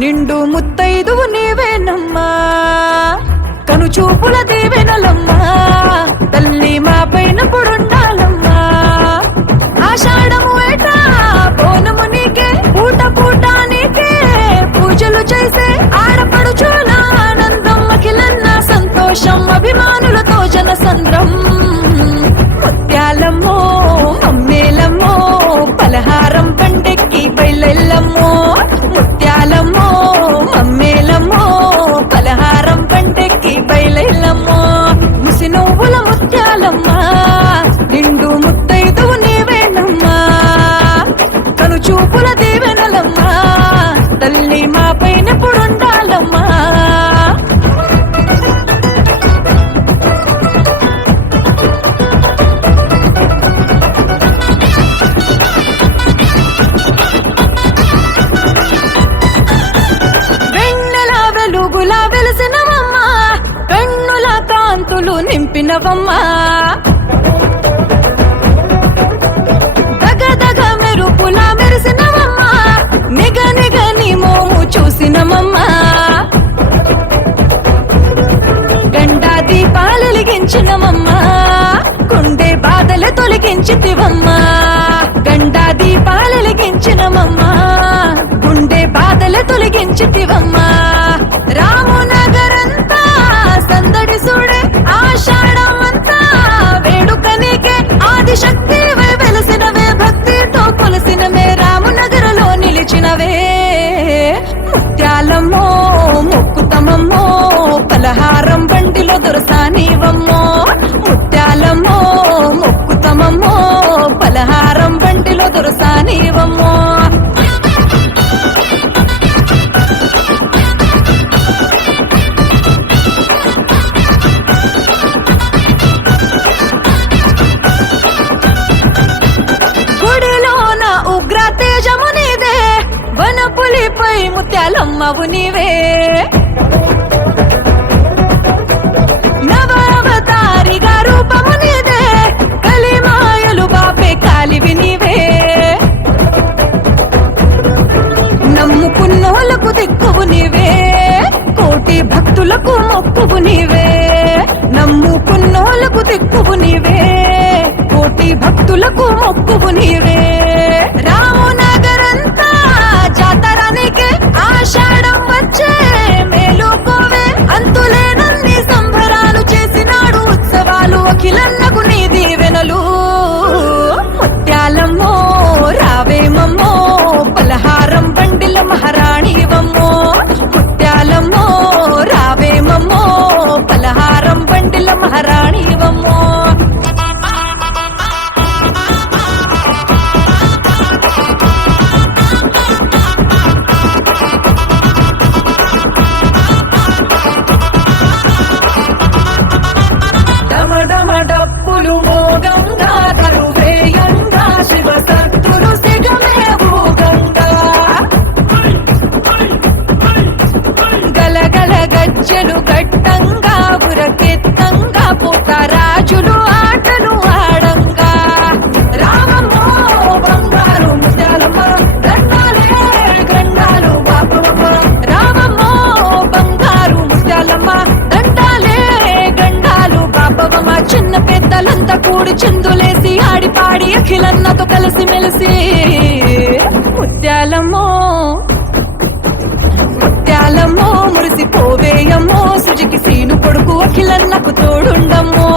నిండు ముత్తైదువు నీవేనమ్మా, కనుచూపుల దీవెనలమ్మా, తల్లి మా పైన పొడుండాలమ్మా. ఆషాఢము ఏట బోనము నీకే, పూట పూట నీకే పూజలు చేసే ఆడపడుచుల ఆనందం, అఖిలన్న సంతోషం, అభిమానులతో జన సంద్రం. ముత్యాలమ్మో మమ్మేలమ్మో పలహారం పండెక్కి బయలెల్లమ్మో, ముత్యాలమ్మో మమ్మేలమ్మో పలహారం పండెక్కి బయలెల్లమ్మో. ముసి నువ్వుల ముత్యాలమ్మా, నిండు ముత్తైదువు నీవేనమ్మా, కనుచూపుల దీవెనలమ్మా, తల్లి మా పైన పొడుండాలమ్మా. వెలుగులా వెలిసినవమ్మా, కన్నుల కాంతులు నింపినవమ్మా, దగదగ మెరుపులా మెరిసినవమ్మా, నిగ నిగ నీ మోము చూసినమమ్మా. గండా దీపాలెలిగించినవమ్మా, గుండె బాధలు తొలగించితివమ్మా. గండా దీపాలెలిగించినమమ్మా, గుండె బాధలు తొలగించితివమ్మా. రామునగరంతా సందడి చూడే, ఆషాఢమంతా వేడుకనికే, ఆదిశక్తి వెలసినవే, భక్తితో కొలసినవే, రామునగరలో నిలిచినవే. ముత్యాలమ్మో మొక్కుతమమ్మో పలహారం బండిలో దొరసానివమ్మో, ముత్యాలమ్మో మొక్కుతమమ్మో పలహారం బండిలో దొరసానివమ్మో. వనపులిపై ముత్యాలమ్మవు నీవే, నవావతారిగా రూపము నీదే, కలిమాయలు బాపే కాలివి నీవే. నమ్ముకున్నోళ్లకు దిక్కువు నీవే, కోటి భక్తులకు మొక్కువు నీవే. నమ్ముకున్నోళ్లకు దిక్కువు నీవే, కోటి భక్తులకు మొక్కువు నీవే. రామునగరంతా జాతరానికే, ఆషాఢం వచ్చే మేలుకోవే, అంతులేనన్ని సంబరాలు చేసినాడు ఉత్సవాలు, అఖిలన్నకు నీ దీవెనలు. ముత్యాలమ్మో రావేమమ్మో పలహారం బండిల మహారాణివమ్మో, ముత్యాలమ్మో రావేమమ్మో పలహారం బండిల మహారాణివమ్మో. డప్పులు మోగంగా కరువేయంగా, శివ సత్తులు సిగమేవుగంగా, గలగల గజ్జలు గట్టంగా ఉరకెత్తంగా, పుట్టరాజులు ఆటలు ఆడంగా. రామమ్మో బంగారు ముత్యాలమ్మ, దండాలే గండాలు బాపమ్మ. రామమ్మో బంగారు ముత్యాలమ్మ, దండాలే గండాలు బాపమ్మ. చిన్న పెద్దలంతా కూడి చిందులేసి ఆడి పాడి అఖిలన్నతో కలిసి మెలిసి. ముత్యాలమ్మో ముత్యాలమ్మో మురిసిపోవేయమ్మో, సుజికి సీను కొడుకు అఖిలన్నకు తోడుండమ్మో.